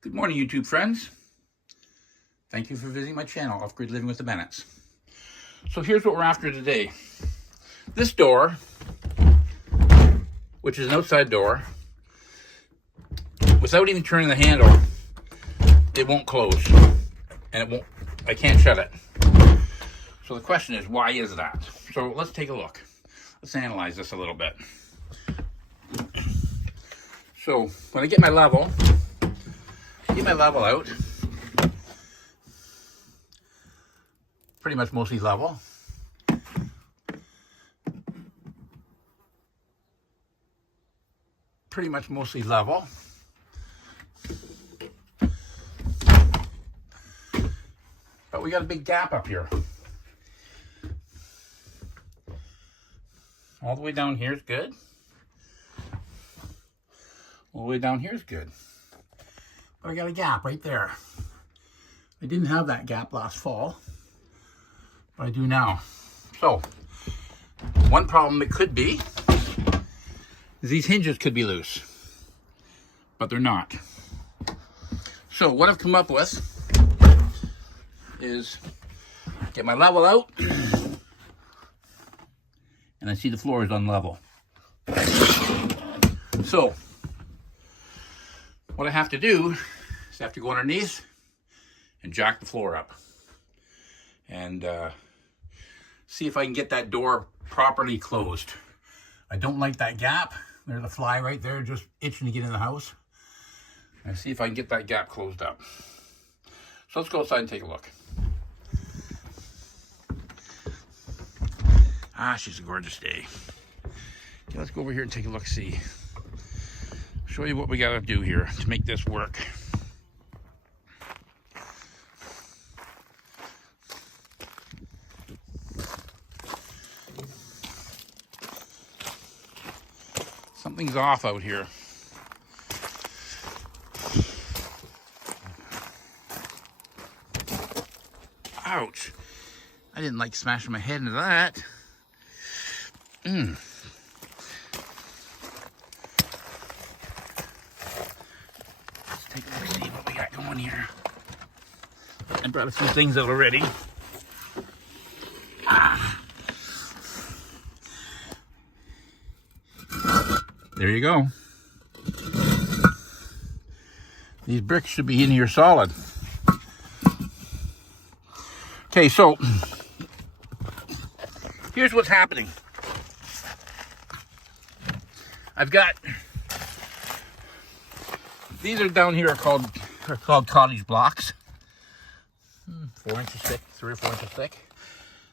Good morning, YouTube friends. Thank you for visiting my channel, Off Grid Living with the Bennetts. So here's what we're after today. This door, which is an outside door, without even turning the handle, it won't close. And I can't shut it. So the question is, why is that? So let's take a look. Let's analyze this a little bit. So when I get my level out, pretty much mostly level. Pretty much mostly level. But we got a big gap up here. All the way down here is good. All the way down here is good. But I got a gap right there. I didn't have that gap last fall, but I do now. So, one problem it could be is these hinges could be loose, but they're not. So what I've come up with is get my level out, and I see the floor is unlevel. So what I have to do is I have to go underneath and jack the floor up and see if I can get that door properly closed. I don't like that gap. There's a fly right there just itching to get in the house. And see if I can get that gap closed up. So let's go outside and take a look. She's a gorgeous day. Okay, let's go over here and take a look, see. Show you what we gotta do here to make this work. Something's off out here. Ouch. I didn't like smashing my head into that. See what we got going here. I brought a few things out already. There you go. These bricks should be in here solid. Okay, so here's what's happening. I've got these are down here are called cottage blocks, 4 inches thick, 3 or 4 inches thick.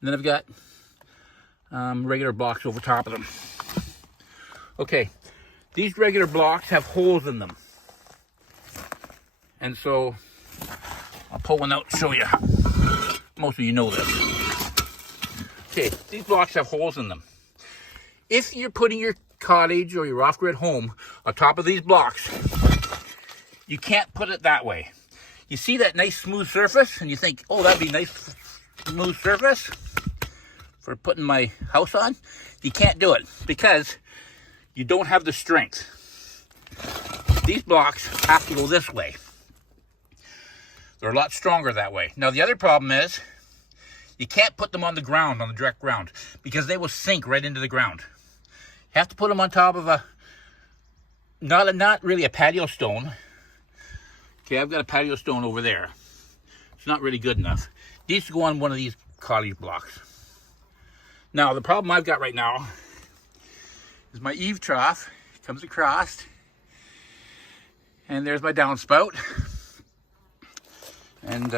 And then I've got regular blocks over top of them. Okay, these regular blocks have holes in them, and so I'll pull one out and show you. Most of you know this. Okay, these blocks have holes in them. If you're putting your cottage or your off-grid home on top of these blocks, you can't put it that way. You see that nice smooth surface and you think, oh, that'd be a nice smooth surface for putting my house on. You can't do it because you don't have the strength. These blocks have to go this way. They're a lot stronger that way. Now the other problem is you can't put them on the ground, on the direct ground, because they will sink right into the ground. You have to put them on top of a, not really a patio stone. Okay, I've got a patio stone over there. It's not really good enough. It needs to go on one of these cottage blocks. Now, the problem I've got right now is my eave trough comes across, and there's my downspout, and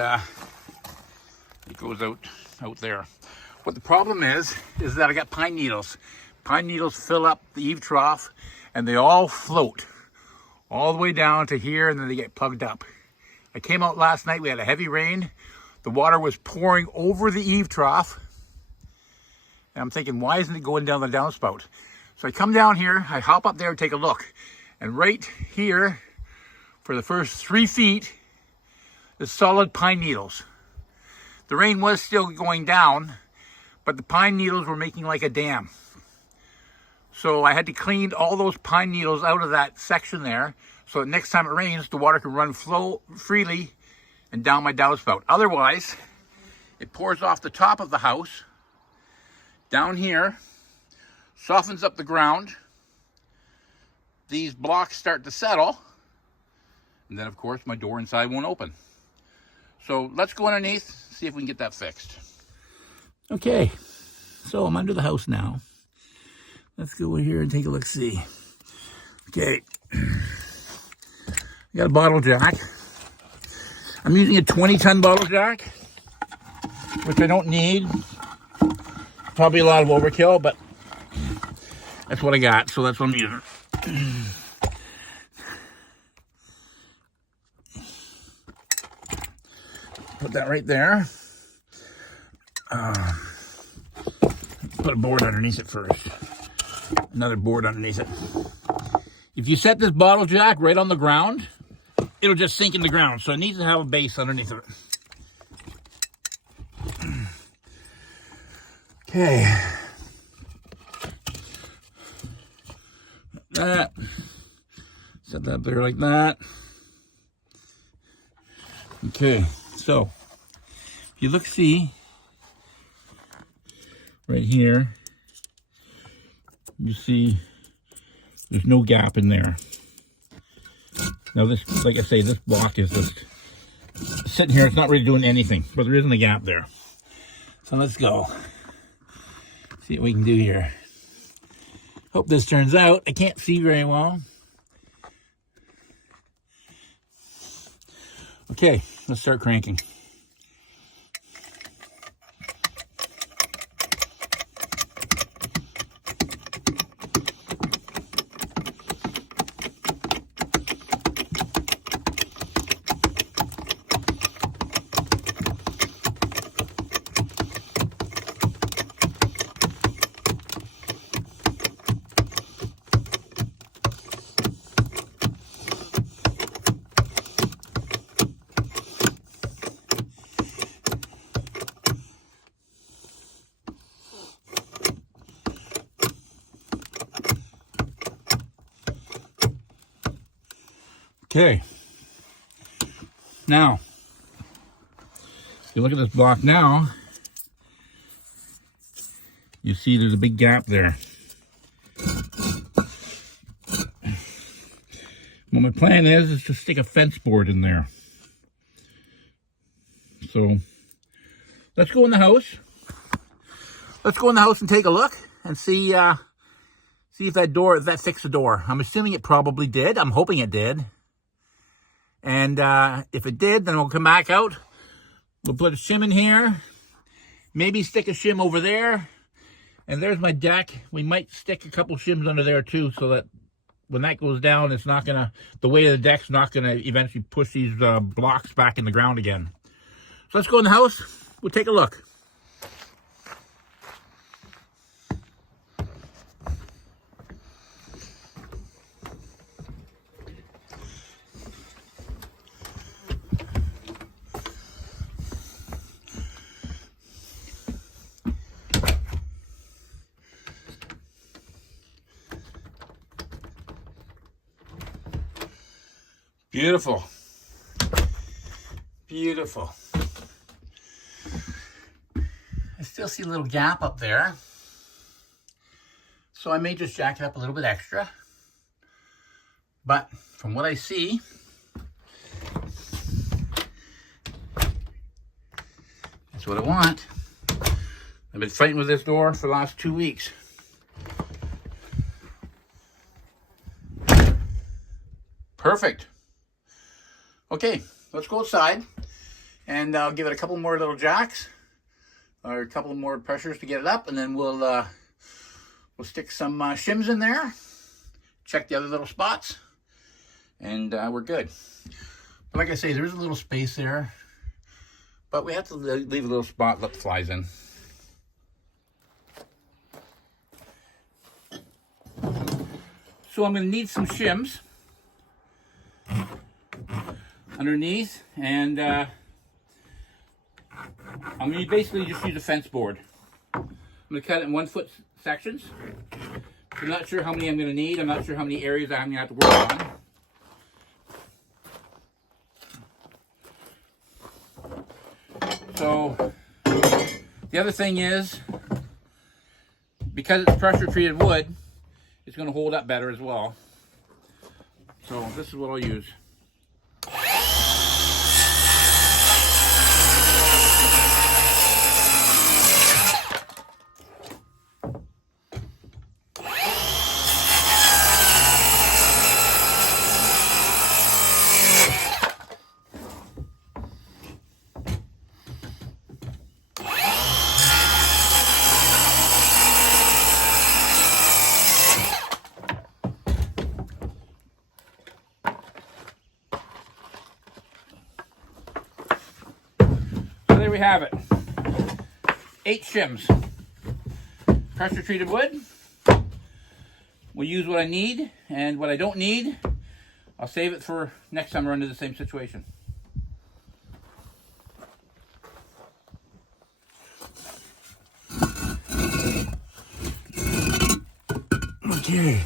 it goes out there. What the problem is that I got pine needles. Pine needles fill up the eave trough, and they all float all the way down to here, and then they get plugged up. I came out last night, we had a heavy rain. The water was pouring over the eave trough, and I'm thinking, why isn't it going down the downspout? So I come down here, I hop up there and take a look, and right here, for the first 3 feet, is solid pine needles. The rain was still going down, but the pine needles were making like a dam. So I had to clean all those pine needles out of that section there, so that next time it rains, the water can flow freely and down my downspout. Otherwise, it pours off the top of the house, down here, softens up the ground. These blocks start to settle, and then of course my door inside won't open. So let's go underneath, see if we can get that fixed. Okay, so I'm under the house now. Let's go over here and take a look, see. Okay, I got a bottle jack. I'm using a 20-ton bottle jack, which I don't need. Probably a lot of overkill, but that's what I got, so that's what I'm using. Put that right there. Put a board underneath it first. Another board underneath it. If you set this bottle jack right on the ground, it'll just sink in the ground. So it needs to have a base underneath of it. Okay. That. Set that there like that. Okay, so if you look, see right here, you see there's no gap in there. Now this, like I say, this block is just sitting here. It's not really doing anything, but there isn't a gap there. So let's go. See what we can do here. Hope this turns out. I can't see very well. Okay, let's start cranking. Okay, now, if you look at this block now, you see there's a big gap there. Well, my plan is to stick a fence board in there. So, let's go in the house. Let's go in the house and take a look and see if that fixed the door. I'm assuming it probably did. I'm hoping it did. And if it did, then we'll come back out. We'll put a shim in here. Maybe stick a shim over there. And there's my deck. We might stick a couple shims under there too, so that when that goes down, it's not gonna, the weight of the deck's not gonna eventually push these blocks back in the ground again. So let's go in the house. We'll take a look. Beautiful. Beautiful. I still see a little gap up there. So I may just jack it up a little bit extra. But from what I see, that's what I want. I've been fighting with this door for the last 2 weeks. Perfect. Okay, let's go outside, and I'll give it a couple more little jacks, or a couple more pressures to get it up, and then we'll stick some shims in there, check the other little spots, and we're good. But like I say, there's a little space there, but we have to leave a little spot, let the flies in. So I'm going to need some shims underneath, and I'm going to basically just use a fence board. I'm going to cut it in 1 foot sections, I'm not sure how many I'm going to need. I'm not sure how many areas I'm going to have to work on. So the other thing is, because it's pressure treated wood, it's going to hold up better as well. So this is what I'll use. There we have it. 8 shims. Pressure treated wood. We'll use what I need, and what I don't need, I'll save it for next time we're into the same situation. Okay.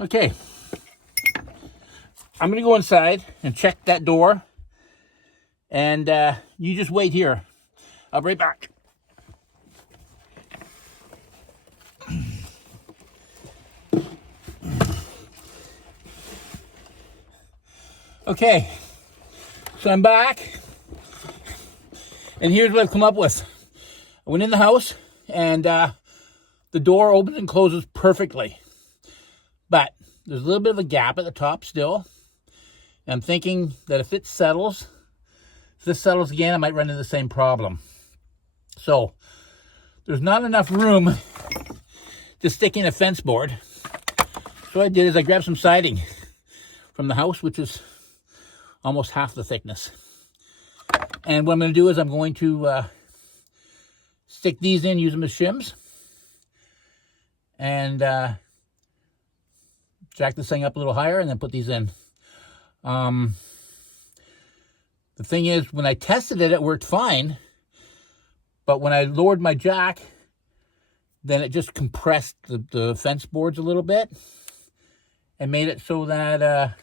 Okay, I'm gonna go inside and check that door, and you just wait here. I'll be right back. Okay, so I'm back, and here's what I've come up with. I went in the house, and the door opens and closes perfectly, but there's a little bit of a gap at the top still. And I'm thinking that if this settles again, I might run into the same problem. So there's not enough room to stick in a fence board. So what I did is I grabbed some siding from the house, which is almost half the thickness. And what I'm going to do is I'm going to stick these in, use them as shims, and jack this thing up a little higher, and then put these in. The thing is, when I tested it, it worked fine. But when I lowered my jack, then it just compressed the fence boards a little bit and made it so that,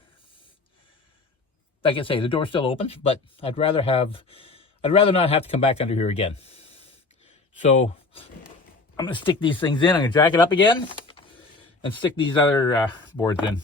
like I say, the door still opens, but I'd rather not have to come back under here again. So I'm going to stick these things in. I'm going to jack it up again and stick these other boards in.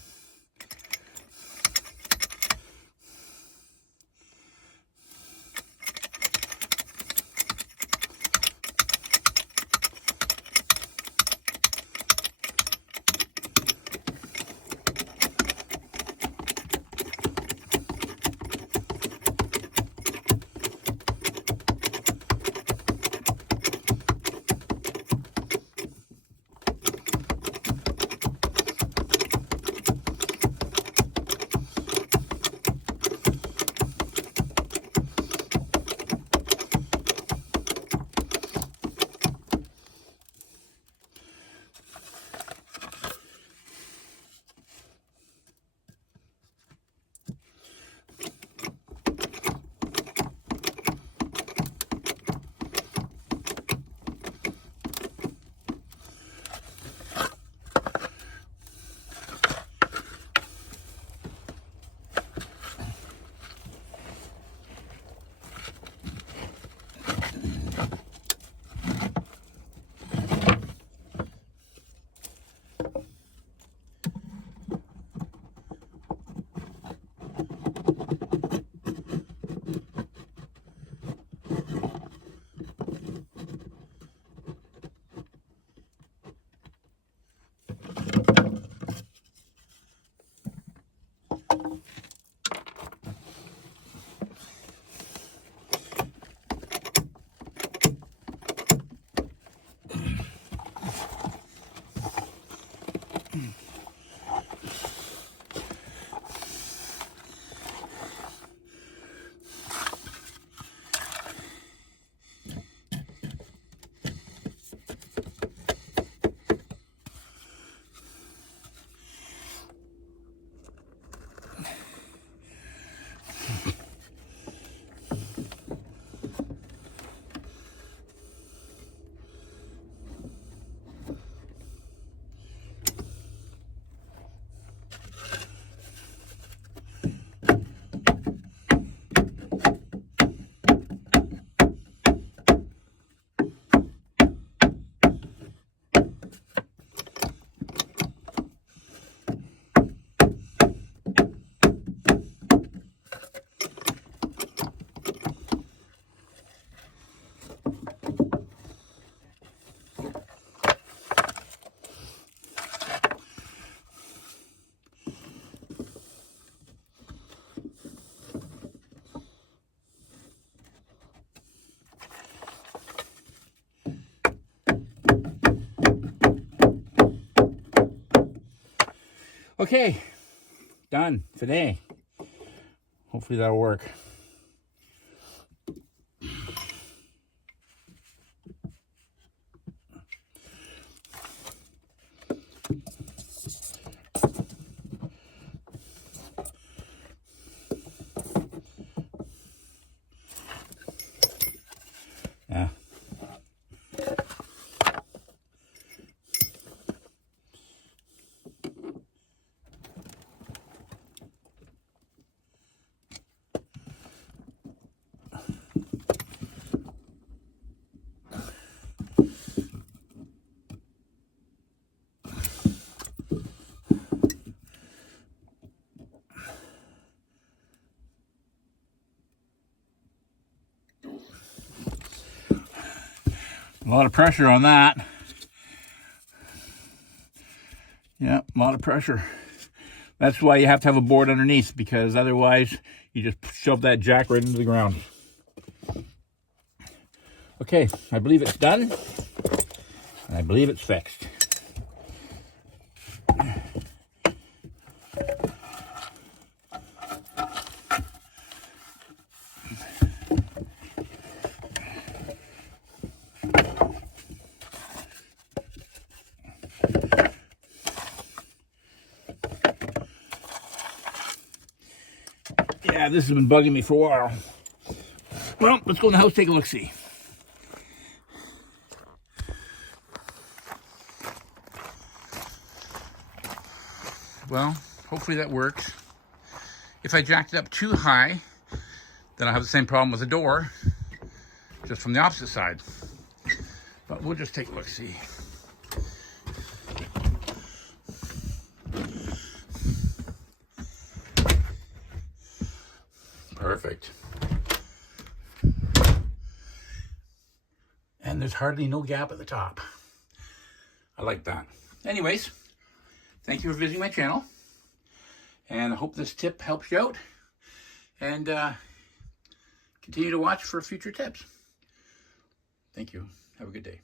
Okay, done today. Hopefully that'll work. Yeah. A lot of pressure on that. Yeah, a lot of pressure. That's why you have to have a board underneath, because otherwise you just shove that jack right into the ground. Okay, I believe it's done, and I believe it's fixed. Yeah, this has been bugging me for a while. Well, let's go in the house, take a look-see. Well, hopefully that works. If I jacked it up too high, then I'll have the same problem with the door, just from the opposite side. But we'll just take a look-see. Perfect. And there's hardly no gap at the top. I like that. Anyways, thank you for visiting my channel. And I hope this tip helps you out. And continue to watch for future tips. Thank you. Have a good day.